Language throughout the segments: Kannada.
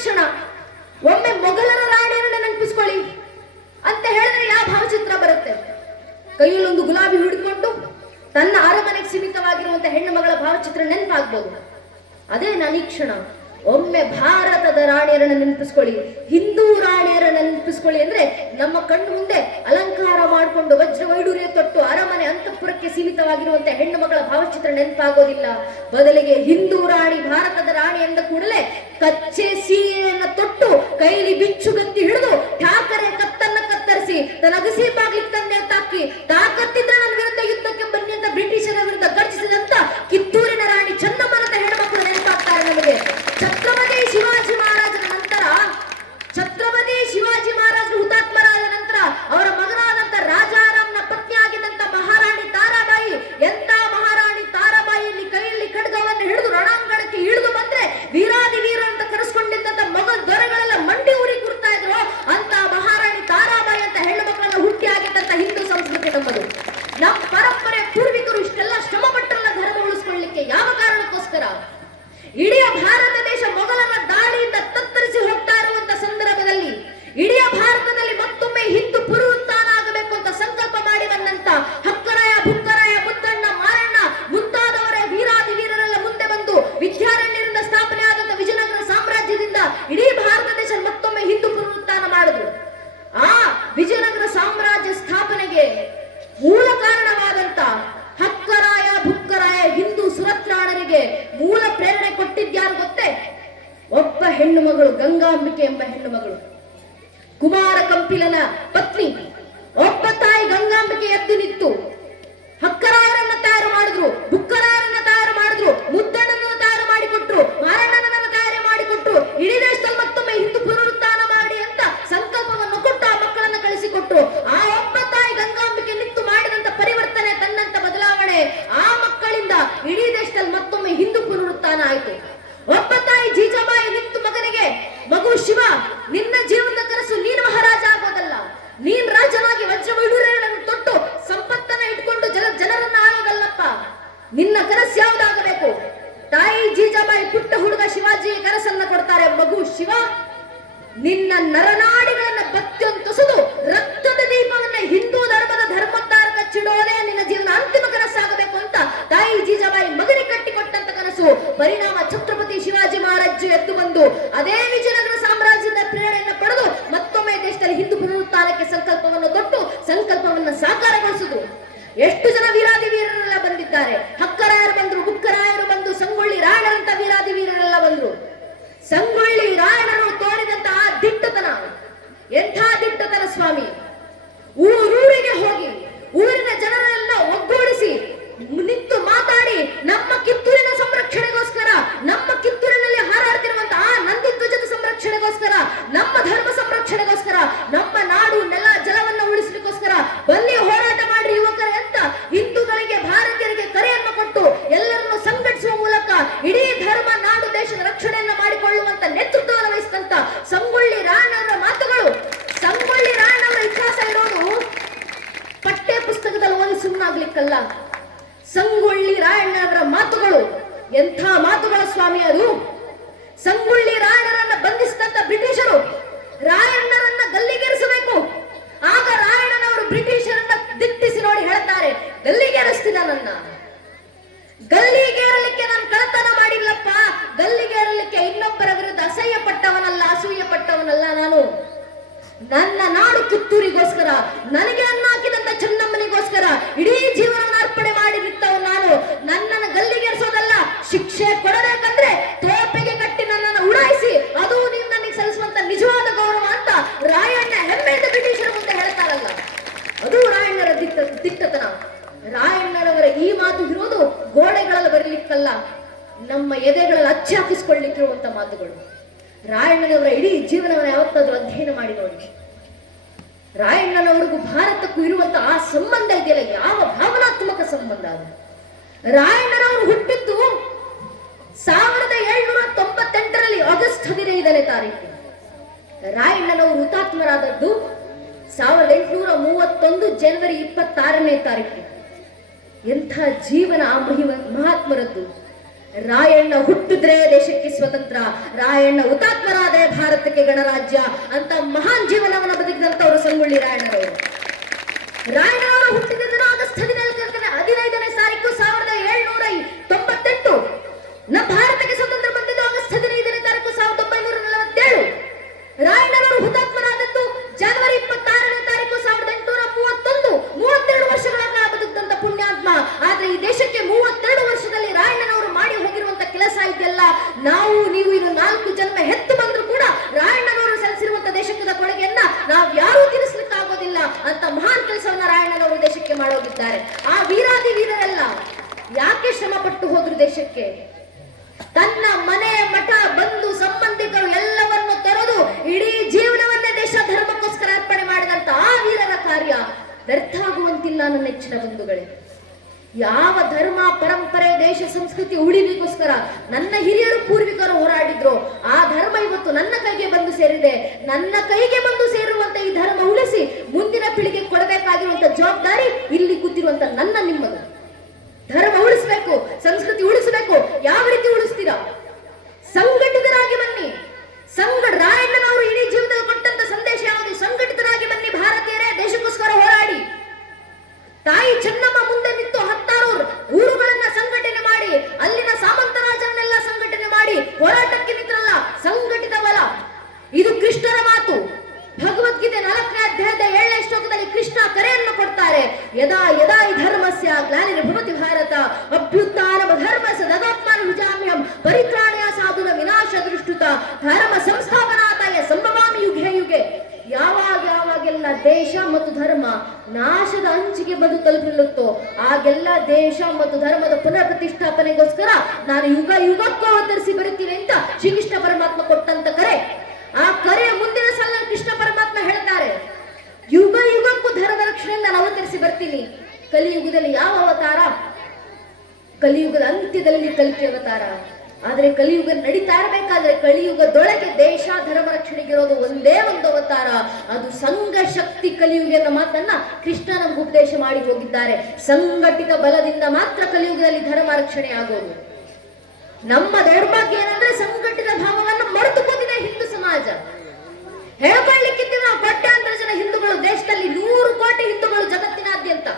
ಕ್ಷಣ ಒಮ್ಮೆ ಮೊಘಲರ ರಾಣಿಯರನ್ನ ನೆನಪಿಸ್ಕೊಳ್ಳಿ ಅಂತ ಹೇಳಿದ್ರೆ ಯಾವ ಭಾವಚಿತ್ರ ಬರುತ್ತೆ? ಕೈಯಲ್ಲೊಂದು ಗುಲಾಬಿ ಹಿಡಿದುಕೊಂಡು ತನ್ನ ಅರಮನೆಗೆ ಸೀಮಿತವಾಗಿರುವಂತ ಹೆಣ್ಣು ಮಗಳ ಭಾವಚಿತ್ರ ನೆನಪಾಗ್ಬೋದು. ಅದೇ ಈ ಕ್ಷಣ ಒಮ್ಮೆ ಭಾರತದ ರಾಣಿಯರನ್ನ ನೆನಪಿಸ್ಕೊಳ್ಳಿ, ಹಿಂದೂ ರಾಣಿಯರನ್ನ ನೆನಪಿಸ್ಕೊಳ್ಳಿ ಅಂದ್ರೆ ನಮ್ಮ ಕಣ್ಣು ಮುಂದೆ ಅಲಂಕಾರ ಮಾಡಿಕೊಂಡು ವಜ್ರ ವೈಡೂರ್ಯ ತೊಟ್ಟು ಅರಮನೆ ಅಂತಃಪುರಕ್ಕೆ ಸೀಮಿತವಾಗಿರುವಂತ ಹೆಣ್ಣು ಮಗಳ ಭಾವಚಿತ್ರ ನೆನಪಾಗೋದಿಲ್ಲ. ಬದಲಿಗೆ ಹಿಂದೂ ರಾಣಿ, ಭಾರತದ ರಾಣಿ ಎಂದ ಕೂಡಲೇ ಕಚ್ಚೆ ಸೀರೆಯನ್ನ ತೊಟ್ಟು ಕೈಲಿ ಬಿಚ್ಚುಗತ್ತಿ ಹಿಡಿದು ಠಾಕರೆ ಕತ್ತನ್ನ ಕತ್ತರಿಸಿ ತನ್ನ ಅಗಸಿ ಬಾಗ್ಲಿಕ್ಕೆ ತಂದೆ ತಾಕಿ ತಾಕತ್ತಿದ್ರೆ ನನ್ನ ವಿರುದ್ಧ ಯುದ್ಧಕ್ಕೆ ಬನ್ನಿ ಅಂತ ಬ್ರಿಟಿಷರ ವಿರುದ್ಧ ಗರ್ಜಿಸಿದಂತ ಕಿತ್ತೂರಿನ ರಾಣಿ ಚೆನ್ನಮ್ಮನಂತ ಹೆಣ್ಮಕ್ಳು ನೆನಪಾಗ್ತಾರೆ ನಮಗೆ. ಛತ್ರಪತಿ ಶಿವಾಜಿ ಮಹಾರಾಜರ ನಂತರ, ಛತ್ರಪತಿ ಶಿವಾಜಿ ಮಹಾರಾಜರು ಹುತಾತ್ಮರಾದ ನಂತರ ಅವರ ಮಗನಾದಂತ ರಾಜಾರಾಮ್ನ ಪತ್ನಿಯಾಗಿದ್ದಂತ ಮಹಾರಾಣಿ ತಾರಾಬಾಯಿ, ಎಂತ ಮಹಾರಾಣಿ ತಾರಾಬಾಯಿಯಲ್ಲಿ ಕೈಯಲ್ಲಿ ಖಡ್ಗವನ್ನು ಹಿಡಿದು ರಣಾಂಗಣಕ್ಕೆ ಇಳಿದು ಬಂದ್ರೆ ವೀರಾದಿ ವೀರ ಅಂತ ಕರೆಸ್ಕೊಂಡಿದ್ದಂತ ಮೊಘಲ್ ದೊರೆಗಳೆಲ್ಲ ಮಂಡಿ ಊರಿ ಕೂರ್ತಾ ಇದ್ರು. ಅಂತ ಮಹಾರಾಣಿ ತಾರಾಬಾಯಿ ಅಂತ ಹೆಣ್ಣು ಮಕ್ಕಳನ್ನ ಹುಟ್ಟಿ ಆಗಿದ್ದಂತ ಹಿಂದೂ ಸಂಸ್ಕೃತಿ ನಮ್ಮದು. ನಮ್ಮ ಪರಂಪರೆ ಪೂರ್ವಿಕರು ಇಷ್ಟೆಲ್ಲ ಶ್ರಮ ಪಟ್ಟರನ್ನ ಧರ್ಮ ಉಳಿಸ್ಕೊಳ್ಳಿಕ್ಕೆ ಯಾವ ಕಾರಣಕ್ಕೋಸ್ಕರ? ಇಡೀ ಭಾರತ ದೇಶ ಮೊಘಲರ ದಾಳಿಯಿಂದ ತತ್ತರಿಸಿ ಹೋಗ್ತಾ ಇರುವಂತ ಸಂದರ್ಭದಲ್ಲಿ ಇಡೀ ಭಾರತದಲ್ಲಿ ಮತ್ತೊಮ್ಮೆ ಹಿಂದೂ ಪುನರುತ್ಥಾನ ಆಗಬೇಕು ಅಂತ ಸಂಕಲ್ಪ ಮಾಡಿ ಬಂದಂತ ಹಕ್ಕರಾಯ, ಬುಕ್ಕರಾಯ, ಮುದ್ದಣ್ಣ, ಮಾರಣ್ಣ ಮುಂತಾದವರ ವೀರಾದಿ ವೀರರೆಲ್ಲ ಮುಂದೆ ಬಂದು ವಿದ್ಯಾರಣ್ಯರಿಂದ ಸ್ಥಾಪನೆ ಆದಂತ ವಿಜಯನಗರ ಸಾಮ್ರಾಜ್ಯದಿಂದ ಇಡೀ ಭಾರತ ದೇಶ ಮತ್ತೊಮ್ಮೆ ಹಿಂದೂ ಪುನರುತ್ಥಾನ ಮಾಡಿದ್ರು. ಆ ವಿಜಯನಗರ ಸಾಮ್ರಾಜ್ಯ ಸ್ಥಾಪನೆಗೆ ಮೂಲ ಕಾರಣವಾದಂತ ಹಕ್ಕರಾಯ, ಬುಕ್ಕರಾಯ, ಹಿಂದೂ ಸುರತ್ರಾಣರಿಗೆ ಮೂಲ ಪ್ರೇರಣೆ ಕೊಟ್ಟಿದ್ಯಾರು ಗೊತ್ತೇ? ಒಬ್ಬ ಹೆಣ್ಣು ಮಗಳು, ಗಂಗಾಂಬಿಕೆ ಎಂಬ ಹೆಣ್ಣು ಮಗಳು, ಕುಮಾರ ಕಂಪಿಲನ ಪತ್ನಿ. ಒಬ್ಬ ತಾಯಿ ಗಂಗಾಂಬಿಕೆ ಎದ್ದು ನಿಂತು ಹಕ್ಕರಾಯರನ್ನ ತಯಾರು ಮಾಡಿದ್ರು, ಬುಕ್ಕರಾಯರನ್ನ ತಯಾರು ಮಾಡಿದ್ರು, ಮುದ್ದಣ್ಣನನ್ನ ತಯಾರು ಮಾಡಿಕೊಟ್ರು, ಮಾರಣ್ಣನನ್ನ ತಯಾರು ಮಾಡಿಕೊಟ್ರು. ಇಡೀ ದೇಶದಲ್ಲಿ ಮತ್ತೊಮ್ಮೆ ಹಿಂದೂ ಪುನರುತ್ಥಾನ ಮಾಡಿ ಅಂತ ಸಂಕಲ್ಪವನ್ನು ಕೊಟ್ಟು ಆ ಮಕ್ಕಳನ್ನ ಕಳಿಸಿಕೊಟ್ರು. ಆ ಒಬ್ಬ ತಾಯಿ ಗಂಗಾಂಬಿಕೆ ನಿಂತು ಮಾಡಿದಂತ ಪರಿವರ್ತನೆ, ತನ್ನಂತ ಬದಲಾವಣೆ, ಆ ಮಕ್ಕಳಿಂದ ಇಡೀ ದೇಶದಲ್ಲಿ ಮತ್ತೊಮ್ಮೆ ಹಿಂದೂ ಪುನರುತ್ಥಾನ ಆಯಿತು. ಒಬ್ಬ ತಾಯಿ ಜೀಜಾಬಾಯಿ ನಿಂತು ಮಗನಿಗೆ, ಮಗು ಶಿವ, ನಿನ್ನ ಜೀವನದ ಕನಸು ನೀನು ಮಹಾರಾಜ ಆಗೋದಲ್ಲ, ನೀನ್ ರಾಜನಾಗಿ ವಜ್ರ ವೈಡೂರ್ಯಗಳನ್ನು ತೊಟ್ಟು ಸಂಪತ್ತನ್ನ ಇಟ್ಕೊಂಡು ಜನರನ್ನ ಆಳೋದಲ್ಲಪ್ಪ, ನಿನ್ನ ಕನಸು ಯಾವ್ದಾಗಬೇಕು? ತಾಯಿ ಜೀಜಾಬಾಯಿ ಪುಟ್ಟ ಹುಡುಗ ಶಿವಾಜಿ ಕನಸನ್ನ ಕೊಡ್ತಾರೆ. ಮಗು ಶಿವ, ನಿನ್ನ ನರನಾಡಿಗಳನ್ನ ಬತ್ತಿಯೊಂತುಸುದು ರಕ್ತದ ದೀಪವನ್ನ ಹಿಂದೂ ಧರ್ಮದ ಧರ್ಮೋದ್ಧಾರ ಕಚ್ಚಿಡೋದೇ ನಿನ್ನ ಜೀವನ ಅಂತಿಮ ಕನಸಾಗಬೇಕು ಅಂತ ತಾಯಿ ಜೀಜಾಬಾಯಿ ಮಗನಿಗೆ ಕಟ್ಟಿಕೊಟ್ಟಂತ ಕನಸು. ಪರಿಣಾಮ ಛತ್ರಪತಿ ಶಿವಾಜಿ ಮಹಾರಾಜ್ ಎದ್ದು ಬಂದು ಅದೇ ವಿಜಯನಗರ ಸಾಮ್ರಾಜ್ಯದ ಪ್ರೇರಣೆಯನ್ನು ಪಡೆದು ಮತ್ತೊಮ್ಮೆ ದೇಶದಲ್ಲಿ ಹಿಂದೂ ಪುನರುತ್ಥಾನಕ್ಕೆ ಸಂಕಲ್ಪವನ್ನು ತೊಟ್ಟು ಸಂಕಲ್ಪವನ್ನು ಸಾಕಾರಗೊಳಿಸಿದ್ರು. ಎಷ್ಟು ಜನ ವೀರಾದಿ ವೀರರೆಲ್ಲ ಬಂದಿದ್ದಾರೆ. ಹಕ್ಕರಾಯರು ಬಂದ್ರು, ಬುಕ್ಕರಾಯರು ಬಂದು, ಸಂಗೊಳ್ಳಿ ರಾಯಣರಂತ ವೀರಾದಿ ವೀರರೆಲ್ಲ ಬಂದ್ರು. ಸಂಗೊಳ್ಳಿ ರಾಯಣರು ತೋರಿದಂತಹ ದಿಟ್ಟತನ, ಎಂಥ ದಿಟ್ಟತನ ಸ್ವಾಮಿ! ಊರೂರಿಗೆ ಹೋಗಿ ಊರಿನ ಜನರೆಲ್ಲ ಒಗ್ಗೂಡಿಸಿ ನಿಂತು ಮಾತಾಡಿ ನಮ್ಮ ಕಿತ್ತೂರಿನ ಸಂರಕ್ಷಣೆಗೋಸ್ಕರ, ನಮ್ಮ ಕಿತ್ತೂರಿನಲ್ಲಿ ಹಾರಾಡ್ತಿರುವಂತಹ ನಂದಿ ಧ್ವಜದ ಸಂರಕ್ಷಣೆಗೋಸ್ಕರ, ನಮ್ಮ ಧರ್ಮ ಸಂರಕ್ಷಣೆಗೋಸ್ಕರ, ನಮ್ಮ ನಾಡು ನೆಲ ಜಲವನ್ನ ಉಳಿಸಲಿಕ್ಕೋಸ್ಕರ ಬನ್ನಿ ಹೋರಾಟ ಮಾಡ್ರಿ ಯುವಕರೇ ಅಂತ ಹಿಂದೂಗಳಿಗೆ, ಭಾರತೀಯರಿಗೆ ಕರೆಯನ್ನು ಕೊಟ್ಟು ಎಲ್ಲರನ್ನು ಸಂಘಟಿಸುವ ಮೂಲಕ ಇಡೀ ಧರ್ಮ, ನಾಡು, ದೇಶದ ರಕ್ಷಣೆಯನ್ನ ಮಾಡಿಕೊಳ್ಳುವಂತ ನೇತೃತ್ವವನ್ನು ವಹಿಸಿದಂತ ಸಂಗೊಳ್ಳಿ ರಾಯಣ್ಣವರ ಮಾತುಗಳು. ಸಂಗೊಳ್ಳಿ ರಾಯಣ್ಣವರ ಇತಿಹಾಸ ಇರೋದು ಪಠ್ಯ ಪುಸ್ತಕದಲ್ಲಿ ಓದಿ ಸುಮ್ಮನಾಗ್ಲಿಕ್ಕಲ್ಲ. ಸಂಗೊಳ್ಳಿ ರಾಯಣ್ಣವರ ಮಾತುಗಳು ಎಂಥ ಮಾತುಗಳ ಸ್ವಾಮಿ ಅದು! ಸಂಗೊಳ್ಳಿ ರಾಯಣ್ಣರನ್ನ ಬಂಧಿಸಿದಂತ ಬ್ರಿಟಿಷರು ರಾಯಣ್ಣರನ್ನ ಗಲ್ಲಿಗೇರಿಸಬೇಕು. ಆಗ ರಾಯಣ್ಣನವರು ಬ್ರಿಟಿಷರನ್ನ ದಿಟ್ಟಿಸಿ ನೋಡಿ ಹೇಳ್ತಾರೆ, ಗಲ್ಲಿಗೇರಿಸ್ತೀನ, ನನ್ನ ಗಲ್ಲಿಗೇರಲಿಕ್ಕೆ ನಾನು ಕಳತನ ಮಾಡಿಲ್ಲಪ್ಪ, ಗಲ್ಲಿಗೇರಲಿಕ್ಕೆ ಇನ್ನೊಬ್ಬರ ವಿರುದ್ಧ ಅಸಹ್ಯ ಪಟ್ಟವನಲ್ಲ, ಅಸೂಯೆ ಪಟ್ಟವನಲ್ಲ. ನಾನು ನನ್ನ ನಾಡು ಕಿತ್ತೂರಿಗೋಸ್ಕರ, ನನಗೆ ಅನ್ನ ಹಾಕಿದಂತ ಚೆನ್ನಮ್ಮನಿಗೋಸ್ಕರ ಇಡೀ ಜೀವನ ಅರ್ಪಣೆ ಮಾಡಿ ನಿಂತವ ನಾನು. ನನ್ನನ್ನು ಗಲ್ಲಿಗೇರಿಸೋದಲ್ಲ, ಶಿಕ್ಷೆ ಕೊಡಬೇಕಂದ್ರೆ ತೋಪಿಗೆ ಕಟ್ಟಿ ನನ್ನನ್ನು ಉಡಾಯಿಸಿ ಅದು ನೀವು ನನಗೆ ಸಲ್ಲಿಸುವಂತ ನಿಜವಾದ ಗೌರವ ಅಂತ ರಾಯಣ್ಣ ಹೆಮ್ಮೆಯಿಂದ ಬ್ರಿಟಿಷರ ಮುಂದೆ ಹೇಳ್ತಾರಲ್ಲ, ಅದು ರಾಯಣ್ಣರ ದಿಟ್ಟತನ. ರಾಯಣ್ಣನವರ ಈ ಮಾತು ಇರೋದು ಗೋಡೆಗಳಲ್ಲಿ ಬರಲಿಕ್ಕಲ್ಲ, ನಮ್ಮ ಎದೆಗಳಲ್ಲಿ ಅಚ್ಚಿ ಹಾಕಿಸ್ಕೊಳ್ಳಿಕ್ಕಿರುವಂತ ಮಾತುಗಳು. ರಾಯಣ್ಣನವರ ಇಡೀ ಜೀವನವನ್ನು ಯಾವತ್ತಾದ್ರೂ ಅಧ್ಯಯನ ಮಾಡಿ ನೋಡಿ. ರಾಯಣ್ಣನವರಿಗೂ ಭಾರತಕ್ಕೂ ಇರುವಂತ ಆ ಸಂಬಂಧ ಇದೆಯಲ್ಲ, ಯಾವ ಭಾವನಾತ್ಮಕ ಸಂಬಂಧ ಅದು. ರಾಯಣ್ಣನವರು ಹುಟ್ಟಿದ್ದು 1798ರಲ್ಲಿ ಆಗಸ್ಟ್ 15ನೇ ತಾರೀಕು. ರಾಯಣ್ಣನವರು ಹುತಾತ್ಮರಾದದ್ದು 1831 ಜನವರಿ 26ನೇ ತಾರೀಕು. ಎಂಥ ಜೀವನ ಆ ಮಹಾತ್ಮರದ್ದು! ರಾಯಣ್ಣ ಹುಟ್ಟಿದ್ರೆ ದೇಶಕ್ಕೆ ಸ್ವತಂತ್ರ, ರಾಯಣ್ಣ ಹುತಾತ್ಮರಾದರೆ ಭಾರತಕ್ಕೆ ಗಣರಾಜ್ಯ ಅಂತ ಮಹಾನ್ ಜೀವನವನ್ನು ಬದುಕಿದಂತವರು ಸಂಗೊಳ್ಳಿ ರಾಯಣ್ಣರವರು. ರಾಯಣ್ಣವರು ಹುಟ್ಟಿದ ದಿನ ಆಗಸ್ಟ್ 15ನೇ ತಾರೀಕು 1798. ನಮ್ಮ ಭಾರತಕ್ಕೆ ಸ್ವತಂತ್ರ ಬಂದಿದ್ದು ಆಗಸ್ಟ್ 15ನೇ ತಾರೀಕು 1947. ರಾಯಣ್ಣವರು ಹುತಾತ್ಮರಾದದ್ದು ಜನವರಿ 26ನೇ ತಾರೀಕು 1831. 32 ವರ್ಷಗಳ ಕಾಲ ಬದುಕಿದಂತ ಪುಣ್ಯಾತ್ಮ. ಆದ್ರೆ ಈ ದೇಶಕ್ಕೆ 32 ವರ್ಷದಲ್ಲಿ ರಾಯಣ್ಣನವರು ಮಾಡಿ ಹೋಗಿರುವಂತ ಕೆಲಸ ಇದೆಯಲ್ಲ, ನಾವು ನೀವು ಇನ್ನು 4 ಜನ್ಮ ಹೆತ್ತು ಬಂದ್ರು ಕೂಡ ರಾಯಣ್ಣನವರು ಸಲ್ಲಿಸಿರುವಂತ ದೇಶದ ಕೊಡುಗೆಯನ್ನ ನಾವು ಯಾರೂ ತೀರಿಸಲಿಕ್ಕೆ ಆಗೋದಿಲ್ಲ ಅಂತ ಮಹಾನ್ ಕೆಲಸವನ್ನ ರಾಯಣ್ಣನವರು ದೇಶಕ್ಕೆ ಮಾಡೋಗಿದ್ದಾರೆ. ಆ ವೀರಾದಿ ವೀರರೆಲ್ಲ ಯಾಕೆ ಶ್ರಮ ಪಟ್ಟು ಹೋದ್ರು ದೇಶಕ್ಕೆ? ತನ್ನ ಮನೆ ಮಠ ಬಂಧು ಸಂಬಂಧಿಕರು ಎಲ್ಲವನ್ನು ತೊರೆದು ಇಡೀ ಜೀವನವನ್ನೇ ದೇಶ ಧರ್ಮಕ್ಕೋಸ್ಕರ ಅರ್ಪಣೆ ಮಾಡಿದಂತ ಆ ವೀರರ ಕಾರ್ಯ ವ್ಯರ್ಥ ಆಗುವಂತಿಲ್ಲ ನನ್ನ ನೆಚ್ಚಿನ ಬಂಧುಗಳೇ. ಯಾವ ಧರ್ಮ ಪರಂಪರೆ ದೇಶ ಸಂಸ್ಕೃತಿ ಉಳಿವಿಗೋಸ್ಕರ ನನ್ನ ಹಿರಿಯರು ಪೂರ್ವಿಕರು ಹೋರಾಡಿದ್ರು, ಆ ಧರ್ಮ ಇವತ್ತು ನನ್ನ ಕೈಗೆ ಬಂದು ಸೇರಿದೆ. ನನ್ನ ಕೈಗೆ ಬಂದು ಸೇರುವಂತ ಈ ಧರ್ಮ ಉಳಿಸಿ ಮುಂದಿನ ಪೀಳಿಗೆ ಕೊಡಬೇಕಾಗಿರುವಂತ ಜವಾಬ್ದಾರಿ ಇಲ್ಲಿ ಕೂತಿರುವಂತ ನನ್ನ ನಿಮ್ಮದು. ಧರ್ಮ ಉಳಿಸಬೇಕು, ಸಂಸ್ಕೃತಿ ಉಳಿಸಬೇಕು. ಯಾವ ರೀತಿ ಉಳಿಸ್ತೀರಾ? ಸಂಘಟಿತರಾಗಿ ಬನ್ನಿ. ರಾಯಣ್ಣನವರು ಇಡೀ ಜೀವನದಲ್ಲಿ ಕೊಟ್ಟಂತ ಸಂದೇಶ ಯಾವುದು? ಸಂಘಟಿತರಾಗಿ ಬನ್ನಿ ಭಾರತೀಯರೇ, ದೇಶಕ್ಕೋಸ್ಕರ ಹೋರಾಡಿ. ತಾಯಿ ಚೆನ್ನಮ್ಮ ಮುಂದೆ ನಿಂತು 10 ಊರುಗಳನ್ನ ಸಂಘಟನೆ ಮಾಡಿ, ಅಲ್ಲಿನ ಸಾಮಂತ ರಾಜರನ್ನೆಲ್ಲ ಸಂಘಟನೆ ಮಾಡಿ ಹೋರಾಟಕ್ಕೆ ನಿಂತ್ರಲ್ಲ, ಸಂಘಟಿತ ಬಲ. ಇದು ಕೃಷ್ಣನ ಮಾತು. ಭಗವದ್ಗೀತೆ 4ನೇ ಅಧ್ಯಾಯದ 7ನೇ ಶ್ಲೋಕದಲ್ಲಿ ಕೃಷ್ಣ ಕರೆಯನ್ನು ಕೊಡ್ತಾರೆ. ಯದಾ ಯದಾ ಈ ಧರ್ಮಸ್ಯ ಗ್ಲಾನಿರ್ಭವತಿ ಭಾರತ ಅಭ್ಯುತ್ಥಾನಂ ಧರ್ಮಸ್ಯ ತದಾತ್ಮಾನುಜಾಮ್ಯಹಂ ಪರಿತ್ರಾಣಾಯ ಸಾಧುನ ವಿನಾಶ ದೃಷ್ಟುತ ಧರ್ಮ ಸಂಸ್ಥಾಪನಾರ್ಥಾಯ ಸಂಭವಾಮಿ ಯುಗೆ ಯುಗೆ. ಯಾವಾಗೆಲ್ಲ ದೇಶ ಮತ್ತು ಧರ್ಮ ನಾಶದ ಅಂಚಿಗೆ ಬಂದು ತಲುಪಿರುತ್ತೋ ಆಗೆಲ್ಲ ದೇಶ ಮತ್ತು ಧರ್ಮದ ಪುನರ್ ಪ್ರತಿಷ್ಠಾಪನೆಗೋಸ್ಕರ ನಾನು ಯುಗಕ್ಕೂ ಅವತರಿಸಿ ಬರುತ್ತೀನಿ ಅಂತ ಶ್ರೀಕೃಷ್ಣ ಪರಮಾತ್ಮ ಕೊಟ್ಟಂತ ಕರೆ. ಆ ಕರೆಯ ಮುಂದಿನ ಸಾಲ ಕೃಷ್ಣ ಪರಮಾತ್ಮ ಹೇಳ್ತಾರೆ, ಯುಗಕ್ಕೂ ಧರ್ಮ ರಕ್ಷಣೆಯಿಂದ ನಾನು ಅವತರಿಸಿ ಬರ್ತೀನಿ. ಕಲಿಯುಗದಲ್ಲಿ ಯಾವ ಅವತಾರ? ಕಲಿಯುಗದ ಅಂತ್ಯದಲ್ಲಿ ಕಲ್ಕಿ ಅವತಾರ. ಆದ್ರೆ ಕಲಿಯುಗ ನಡೀತಾ ಇರಬೇಕಾದ್ರೆ ಕಲಿಯುಗದೊಳಗೆ ದೇಶ ಧರ್ಮ ರಕ್ಷಣೆಗಿರೋದು ಒಂದೇ ಒಂದು ಅವತಾರ, ಅದು ಸಂಘ ಶಕ್ತಿ ಕಲಿಯುಗ ಎನ್ನುವ ಮಾತನ್ನ ಕೃಷ್ಣ ನಮ್ಗೆ ಉಪದೇಶ ಮಾಡಿ ಹೋಗಿದ್ದಾರೆ. ಸಂಘಟಿತ ಬಲದಿಂದ ಮಾತ್ರ ಕಲಿಯುಗದಲ್ಲಿ ಧರ್ಮ ರಕ್ಷಣೆ ಆಗೋದು. ನಮ್ಮ ದೌರ್ಭಾಗ್ಯ ಏನಂದ್ರೆ ಸಂಘಟಿತ ಭಾವವನ್ನು ಮರೆತುಕೊಂಡಿದೆ ಹಿಂದೂ ಸಮಾಜ. ಹೇಳ್ಕೊಳ್ಳಿಕ್ಕಿದ್ದೀವಿ ನಾವು ಕೋಟ್ಯಾಂತರ ಜನ ಹಿಂದೂಗಳು ದೇಶದಲ್ಲಿ, 100 ಕೋಟಿ ಹಿಂದೂಗಳು ಜಗತ್ತಿನಾದ್ಯಂತ.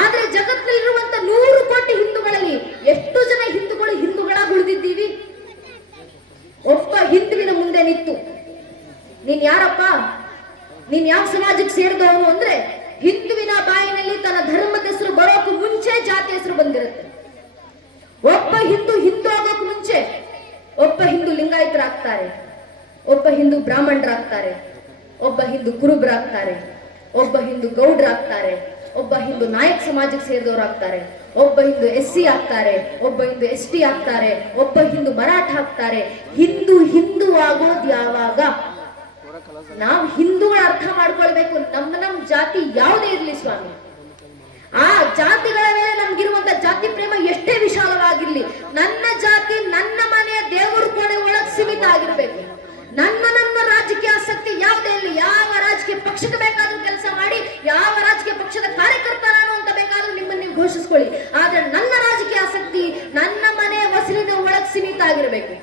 ಆದ್ರೆ ಜಗತ್ತಿನಲ್ಲಿರುವಂತ 100 ಕೋಟಿ ಹಿಂದೂಗಳಲ್ಲಿ ಎಷ್ಟು ಜನ ಹಿಂದೂಗಳಾಗಿ ಉಳಿದಿದ್ದೀವಿ? ಒಬ್ಬ ಹಿಂದುವಿನ ಮುಂದೆ ನಿಂತು ನೀನ್ ಯಾರಪ್ಪ, ನೀನ್ ಯಾವ ಸಮಾಜಕ್ಕೆ ಸೇರಿದವನು ಅಂದ್ರೆ ಹಿಂದುವಿನ ಬಾಯಿನಲ್ಲಿ ತನ್ನ ಧರ್ಮದ ಹೆಸರು ಬರೋಕು ಮುಂಚೆ ಜಾತಿ ಹೆಸರು ಬಂದಿರುತ್ತೆ. ಒಬ್ಬ ಹಿಂದೂ ಆಗೋಕ್ ಮುಂಚೆ ಒಬ್ಬ ಹಿಂದೂ ಲಿಂಗಾಯತರಾಗ್ತಾರೆ, ಒಬ್ಬ ಹಿಂದೂ ಬ್ರಾಹ್ಮಣರಾಗ್ತಾರೆ, ಒಬ್ಬ ಹಿಂದೂ ಕುರುಬರಾಗ್ತಾರೆ, ಒಬ್ಬ ಹಿಂದೂ ಗೌಡ್ರಾಗ್ತಾರೆ, ಒಬ್ಬ ಹಿಂದೂ ನಾಯಕ್ ಸಮಾಜಕ್ಕೆ ಸೇರಿದವರಾಗ್ತಾರೆ, ಒಬ್ಬ ಹಿಂದೂ SC ಆಗ್ತಾರೆ, ಒಬ್ಬ ಹಿಂದೂ ST ಆಗ್ತಾರೆ, ಒಬ್ಬ ಹಿಂದೂ ಮರಾಠ ಆಗ್ತಾರೆ. ಹಿಂದೂ ಆಗೋದು ಯಾವಾಗ? ನಾವು ಹಿಂದೂಗಳ ಅರ್ಥ ಮಾಡ್ಕೊಳ್ಬೇಕು. ನಮ್ಮ ಜಾತಿ ಯಾವುದೇ ಇರ್ಲಿ ಸ್ವಾಮಿ, ಆ ಜಾತಿಗಳ ಮೇಲೆ ನಮ್ಗಿರುವಂತ ಜಾತಿ ಪ್ರೇಮ ಎಷ್ಟೇ ವಿಶಾಲವಾಗಿರ್ಲಿ, ನನ್ನ ಜಾತಿ ನನ್ನ ಮನೆಯ ದೇವರು ಕೋಣೆ ಒಳಗೆ ಸೀಮಿತ ಆಗಿರ್ಬೇಕು. ನನ್ನ ರಾಜಕೀಯ ಆಸಕ್ತಿ ಯಾವುದೇ ಇರಲಿ, ಯಾವ ರಾಜಕೀಯ ಪಕ್ಷಕ್ಕೆ ಬೇಕಾದ್ರೂ ಕೆಲಸ ಮಾಡಿ, ಯಾವ ರಾಜಕೀಯ ಪಕ್ಷದ ಕಾರ್ಯಕರ್ತ ನಾನು ಅಂತ ಬೇಕಾದ್ರೂ ನಿಮ್ಮನ್ನು ನೀವು ಘೋಷಿಸ್ಕೊಳ್ಳಿ. ಆದ್ರೆ ನನ್ನ ರಾಜಕೀಯ ಆಸಕ್ತಿ ನನ್ನ ಮನೆ ವಸಲಿನ ಒಳಗೆ ಸೀಮಿತ ಆಗಿರ್ಬೇಕು.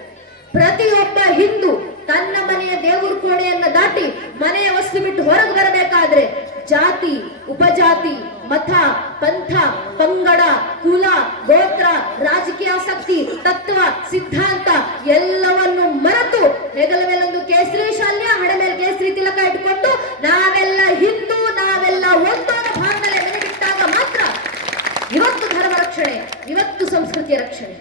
ಪ್ರತಿಯೊಬ್ಬ ಹಿಂದೂ ತನ್ನ ಮನೆಯ ದೇವರ ಕೋಣೆಯನ್ನ ದಾಟಿ ಮನೆಯ ವಸ್ತು ಬಿಟ್ಟು ಹೊರಗೆ ಬರಬೇಕಾದ್ರೆ ಜಾತಿ, ಉಪಜಾತಿ, ಮತ, ಪಂಥ, ಪಂಗಡ, ಕುಲ, ಗೋತ್ರ, ರಾಜಕೀಯ ಆಸಕ್ತಿ, ತತ್ವ, ಸಿದ್ಧಾಂತ ಎಲ್ಲವನ್ನು ಮರೆತು ಹೆಗಲ ಮೇಲೊಂದು ಕೇಸರಿ ಶಾಲ್ಯ, ಹಣ ಮೇಲೆ ಕೇಸರಿ ತಿಲಕ ಇಟ್ಕೊಂಡು ನಾವೆಲ್ಲ ಹಿಂದೂ, ನಾವೆಲ್ಲ ಒಂದು ಭಾವನೆ ನೆನಪಿಟ್ಟಾಗ ಮಾತ್ರ ಇವತ್ತು ಧರ್ಮ ರಕ್ಷಣೆ, ಇವತ್ತು ಸಂಸ್ಕೃತಿಯ ರಕ್ಷಣೆ.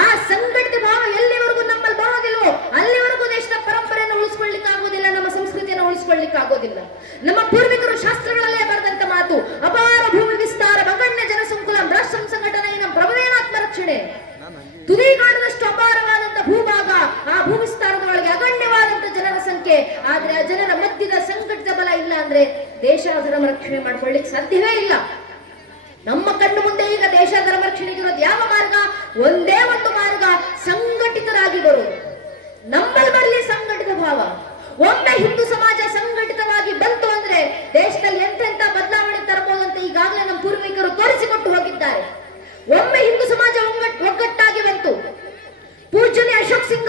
ಆ ಸಂಘಟಿತ ಭಾವ ಎಲ್ಲಿವರೆಗೂ ನಮ್ಮಲ್ಲಿ ಬರೋದಿಲ್ವೋ ಅಲ್ಲಿವರೆಗೂ ದೇಶದ ಪರಂಪರೆಯನ್ನು ಉಳಿಸ್ಕೊಳ್ಳಿಕ್ಕೆ ಆಗೋದಿಲ್ಲ, ನಮ್ಮ ಸಂಸ್ಕೃತಿಯನ್ನು ಉಳಿಸ್ಕೊಳ್ಳಿಕ್ಕೆ ಆಗೋದಿಲ್ಲ. ನಮ್ಮ ಪೂರ್ವಿಕರು ಶಾಸ್ತ್ರಗಳಲ್ಲೇ ಬರೆದಂತ ಮಾತು, ಅಪಾರ ಭೂಮಿ ವಿಸ್ತಾರ ಭಗಣ್ಯ ಜನಸಂಕುಲ ರಾಷ್ಟ್ರ ಸಂಘಟನೆಯ ಪ್ರಭವೇನಾತ್ಮ ರಕ್ಷಣೆ. ತುದಿಗಾಣದಷ್ಟು ಅಪಾರವಾದಂತ ಭೂಭಾಗ, ಆ ಭೂವಿಸ್ತಾರದೊಳಗೆ ಅಗಣ್ಯವಾದಂತ ಜನರ ಸಂಖ್ಯೆ. ಆದ್ರೆ ಆ ಜನರ ಮಧ್ಯದ ಸಂಘಟಿತ ಬಲ ಇಲ್ಲ ಅಂದ್ರೆ ದೇಶ ಧರ್ಮ ರಕ್ಷಣೆ ಮಾಡ್ಕೊಳ್ಳಿಕ್ಕೆ ಸಾಧ್ಯವೇ ಇಲ್ಲ. ನಮ್ಮ ಕಣ್ಣು ಮುಂದೆ ಈಗ ದೇಶ ಧರ್ಮ ರಕ್ಷಣೆಗಿರೋದು ಯಾವ ಮಾರ್ಗ? ಒಂದೇ ಒಂದು ಮಾರ್ಗ, ಸಂಘಟಿತರಾಗಿ ಬರುವುದು. ನಮ್ಮಲ್ಲಿ ಬರಲಿ ಸಂಘಟಿತ ಭಾವ. ಒಮ್ಮೆ ಹಿಂದೂ ಸಮಾಜ ಸಂಘಟಿತವಾಗಿ ಬಂತು ಅಂದ್ರೆ ದೇಶದಲ್ಲಿ ಎಂತೆಂತ ಬದಲಾವಣೆ ತರಬಹುದು ಅಂತ ಈಗಾಗಲೇ ನಮ್ಮ ಪೂರ್ವಿಕರು ತೋರಿಸಿಕೊಟ್ಟು ಹೋಗಿದ್ದಾರೆ. ಒಮ್ಮೆ ಹಿಂದೂ ಸಮಾಜ ಒಗ್ಗಟ್ಟಾಗಿ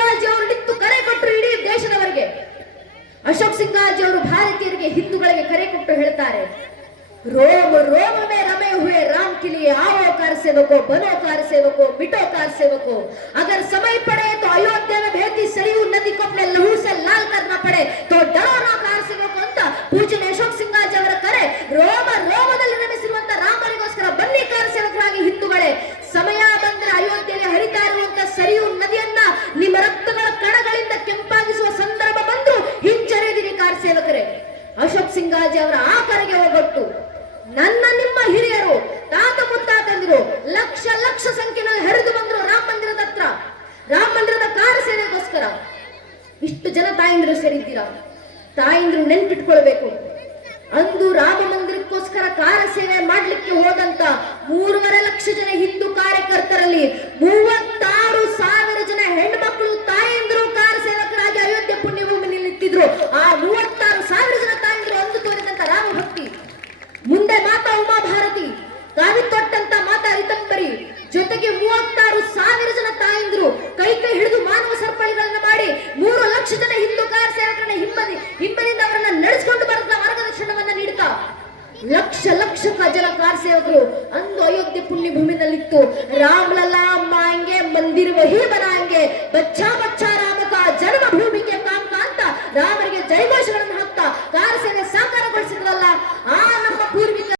ಸಿಂಗಾಜಿ ಅವರು ನಿಂತು ಕರೆ ಕೊಟ್ಟರು ಇಡೀ ದೇಶದವರಿಗೆ. ಅಶೋಕ್ ಸಿಂಗಾಜಿ ಅವರು ಭಾರತೀಯರಿಗೆ, ಹಿಂದೂಗಳಿಗೆ ಕರೆ ಕೊಟ್ಟು ಹೇಳ್ತಾರೆ, रोम रोम में रमे हुए राम के लिए आओ कार सेवको, बनो कार सेवको, मिटो कार सेवको. अगर समय पड़े तो अयोध्या में बहती सरयू नदी को अपने लहू से लाल करना पड़े तो डरो ना कार सेवको ಅಂತ ಪೂಜ್ಯ ಅಶೋಕ್ ಸಿಂಗಾಜಿ ಅವರ ಕರೆ. ರೋಮ ರೋಮದಲ್ಲಿ ರಮಿಸಿರುವಂತ ರಾಮನಿಗೋಸ್ಕರ ಬನ್ನಿ ಕಾರ ಸೇವಕರಾಗಿ ಹಿಂದೂಗಳೇ. ಸಮಯ ಬಂದ್ರೆ ಅಯೋಧ್ಯೆಯಲ್ಲಿ ಹರಿತಾ ಇರುವಂತ ಸರಿಯು ನದಿಯನ್ನ ನಿಮ್ಮ ರಕ್ತಗಳ ಕಣಗಳಿಂದ ಕೆಂಪಾಗಿಸುವ ಸಂದರ್ಭ ಬಂದು ಹಿಂಜರಿದಿರಿ ಕಾರ ಸೇವಕರೇ. ಅಶೋಕ್ ಸಿಂಗಾಜಿ ಅವರ ಆ ಕರೆಗೆ ಹೋಗೊಟ್ಟು ನನ್ನ ನಿಮ್ಮ ಹಿರಿಯರು, ತಾತ ಮುತ್ತಾತಂದಿರು ಲಕ್ಷ ಲಕ್ಷ ಸಂಖ್ಯೆಯಲ್ಲಿ ಹರಿದು ಬಂದರು ರಾಮ ಮಂದಿರದ ಹತ್ರ, ರಾಮ ಮಂದಿರದ ಕಾರ ಸೇವೆಗೋಸ್ಕರ. ಇಷ್ಟು ಜನ ತಾಯಿಂದ್ರು ಸೇರಿದ್ದೀರಾ, ತಾಯಿಂದ್ರು ನೆನ್ಪಿಟ್ಕೊಳ್ಬೇಕು. ಅಂದು ರಾಮ ಮಂದಿರಕ್ಕೋಸ್ಕರ ಕಾರ ಸೇವೆ ಮಾಡ್ಲಿಕ್ಕೆ ಹೋದಂತ 3.5 ಲಕ್ಷ ಜನ ಹಿಂದೂ ಕಾರ್ಯಕರ್ತರಲ್ಲಿ 36,000 ಜನ ಹೆಣ್ಮಕ್ಳು ತಾಯಿಂದ್ರು ಕಾರ ಸೇವಕರಾಗಿ ಅಯೋಧ್ಯೆ ಪುಣ್ಯಭೂಮಿನಲ್ಲಿ ನಿಂತಿದ್ರು. ಆ 36,000 ಜನ ತಾಯಿಂದ್ರು ಅಂದು ತೋರಿದಂತ ರಾಮ ಭಕ್ತಿ. ಮುಂದೆ ಮಾತಾ ಉಮಾ ಭಾರತಿ, ಕಾವಿ ತೊಟ್ಟಂತ ಮಾತಾ ರಿತಂಬರಿ, ಜೊತೆಗೆ 36,000 ಜನ ತಾಯಿಂದ್ರು ಕೈ ಕೈ ಹಿಡಿದು ಮಾನವ ಸರಪಳಿಗಳನ್ನ ಮಾಡಿ 3 ಲಕ್ಷ ಜನ ಹಿಂದೂ ಕಾರ ಸೇವಕರನ್ನ ಹಿಂಬದಿಯಿಂದ ಅವರನ್ನ ನಡೆಸಿಕೊಂಡು ಬರುತ್ತಾ ಮಾರ್ಗದರ್ಶನವನ್ನ ನೀಡುತ್ತಾ ಲಕ್ಷ ಲಕ್ಷ ಜನ ಕಾರ ಸೇವಕರು ಅಂದು ಅಯೋಧ್ಯೆ ಪುಣ್ಯ ಭೂಮಿನಲ್ಲಿತ್ತು. ರಾಮ್ ಲಲ್ಲಾ ಮಾಂಗೆ ಮಂದಿರ ವಹಿ ಬನಾಂಗೆ, ಬಚ್ಚಾ